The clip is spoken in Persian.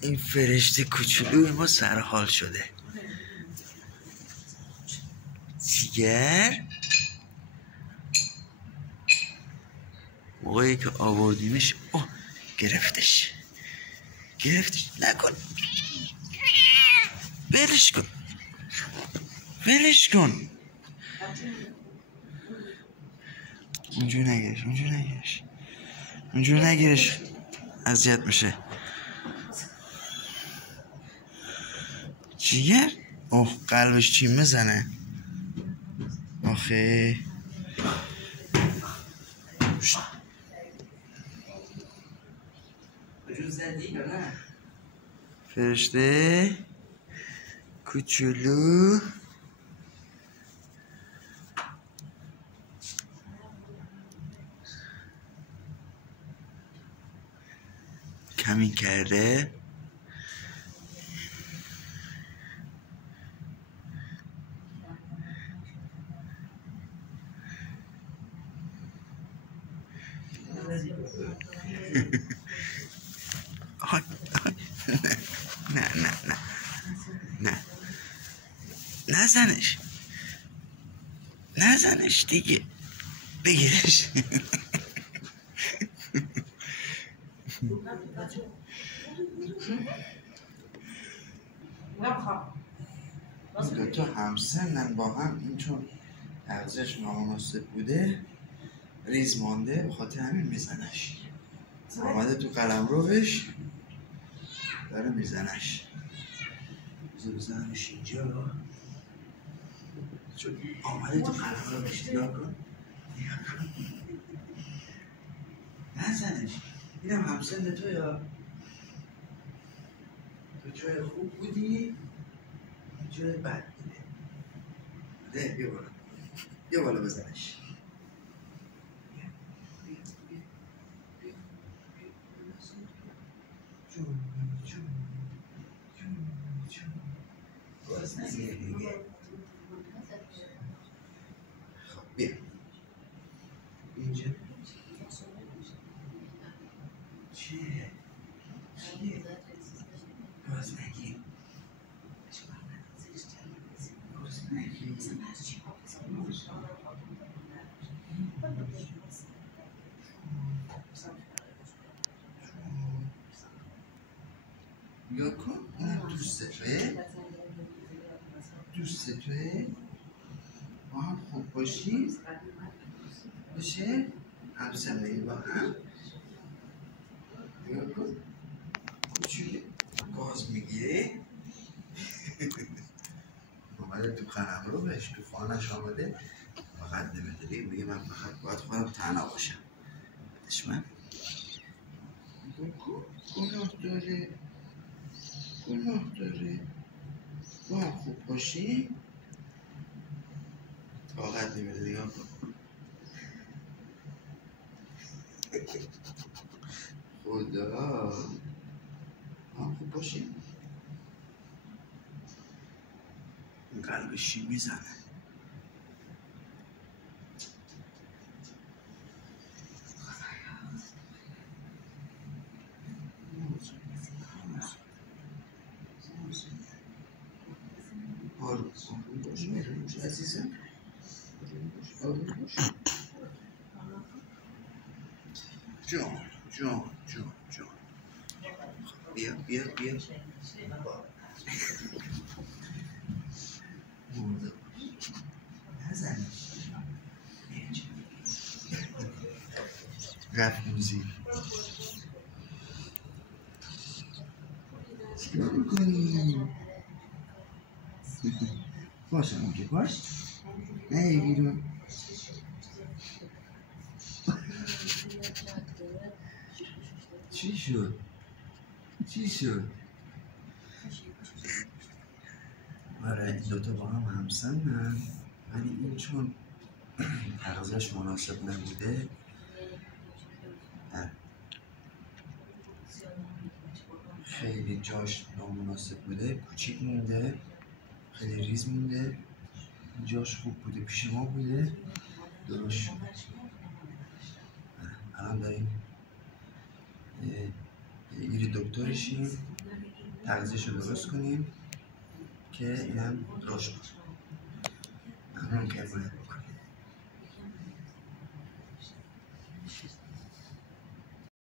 این فرشته کوچولوی ما سرحال شده. جیگر موقعی که آوردیمش گرفتش نکن، ولش کن اونجور نگیرش اذیت میشه. جیگر قلبش چی میزنه آخه. فرشته کوچولو کمین کرده. نه نزنش دیگه، بگیرش. دوتا همسنن با هم، این چون تغذیه‌اش نامناسب بوده ریز مانده، به خاطر همین میزنش. آمده تو قلمروش داره میزنش. بزنش اینجا، چون آمده تو قلمروش. نگاه کن نزنش. اینم همسن تو یا تو جای خوب بودی جای بد بوده. بیا بالا بزنش. باز نگیره دیگه. خب بیا اینجا. چیه؟ باز نگیر. یا کن اونم دوست توه با هم خوب باشیم باشه، همسنگی با هم. یا کن کوچولی گاز میگیره. آمده تو قلمرو بهش، تو خانهش آمده، فقط نمیده میگه من فقط باید خودم تنها باشم. دشمن گناه داره با هم خوب باشی. طاقت نمیده. نگاه کن خدا با هم خوب باشی. این قلبشی میزنه. آروم باش عزیزم، آروم باش. جان بیا نزنش. رفتیم زیر. چی میکنی؟ باشه اونجا باش، نه بیرون. چی شد؟ آره این دوتا با هم همسنن، ولی این چون تغذیه‌اش مناسب نبوده خیلی جاش نامناسب بوده، کوچیک مونده، خیلی ریز مونده. جاش خوب بوده، پیش ما بوده، درست شد. الان داریم پیگیر دکترشیم تغذیه‌شو درست کنیم که اینم رشد کنه. ممنون که باید